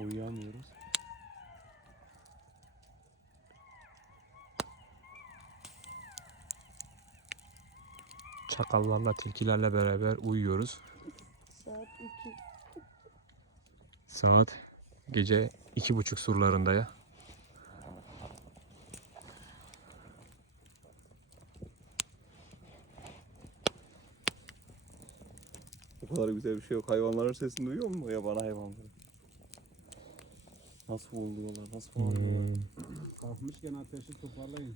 Uyuyamıyoruz. Çakallarla, tilkilerle beraber uyuyoruz. Saat 2. Saat gece 2.30 surlarında ya. O kadar güzel bir şey yok. Hayvanların sesini duyuyor musun? Yaban hayvanları. Nasıl oluyorlar, nasıl bağırıyorlar. Kalkmışken ateşi toparlayın.